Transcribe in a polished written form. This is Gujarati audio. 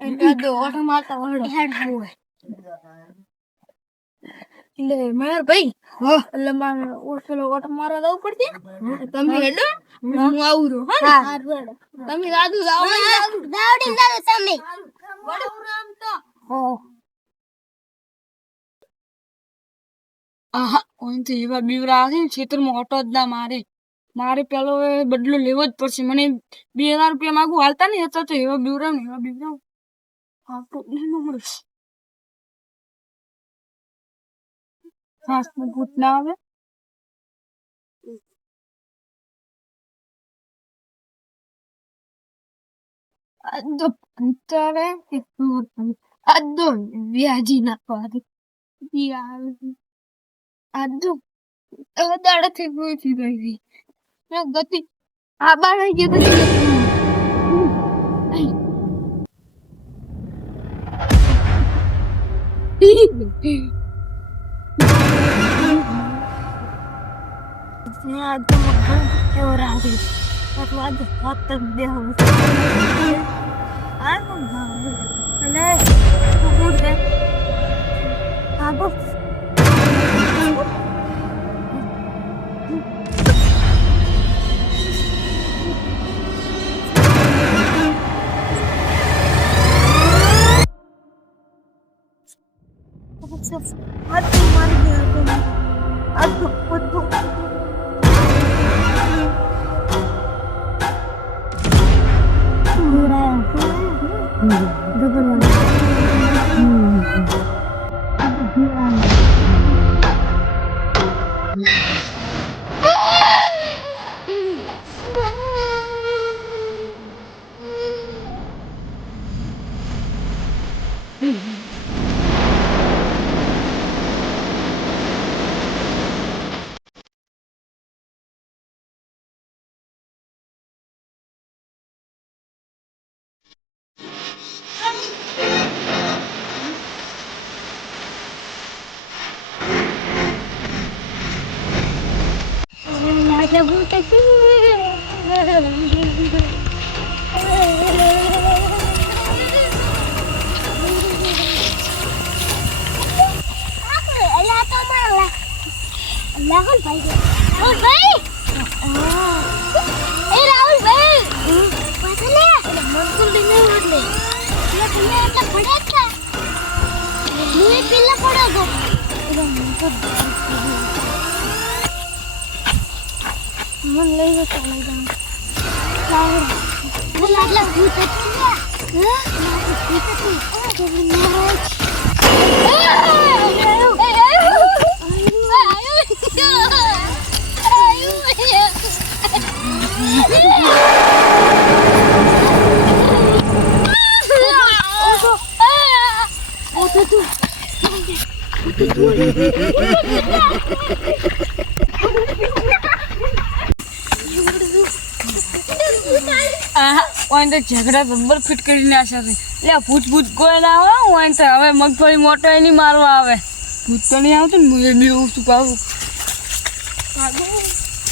એટલે દો ઓટો મારતા વળો હેડ હોય એટલે માર ભાઈ એટલે મારે ઓટલો ઓટો મારવા જવું પડશે તમે હેડો હું આવું રહ્યો હા તમે દાદુ જાવ દાવડી દાદુ તમે રામ તો હો આહા ઓન તો એવા બીવરા છે ખેતરમાં ઓટો જ ના મારે પેલો બદલો લેવો જ પડશે મને 2000 રૂપિયા માંગુ હાલતા નહીં હતા તો એવા બીવરાવ હા તો નહીં મળે હા ભૂત ના આવે અદો અંતરે અદો વ્યાજી નાખવા અદો દાડાથી ગોઈથી ગઈ ગતિ આ બાર આવી રાહુલ ભાઈ રાહુલ ભાઈ પાછલે મનકુલ દિને ઓડલે એટલે પડે હતા મુએ પેલા પડ્યો મન લઈ ગયો ચાલે જાવ લાગલા ભૂત હતા ઝઘડા બરાબર ફિટ કરીને આશા છે એટલે ભૂત કોઈ ના આવે હોય તો હવે મગફળી મોટો એની મારવા આવે ભૂત તો નહીં આવતું ને હું બી શું પાવું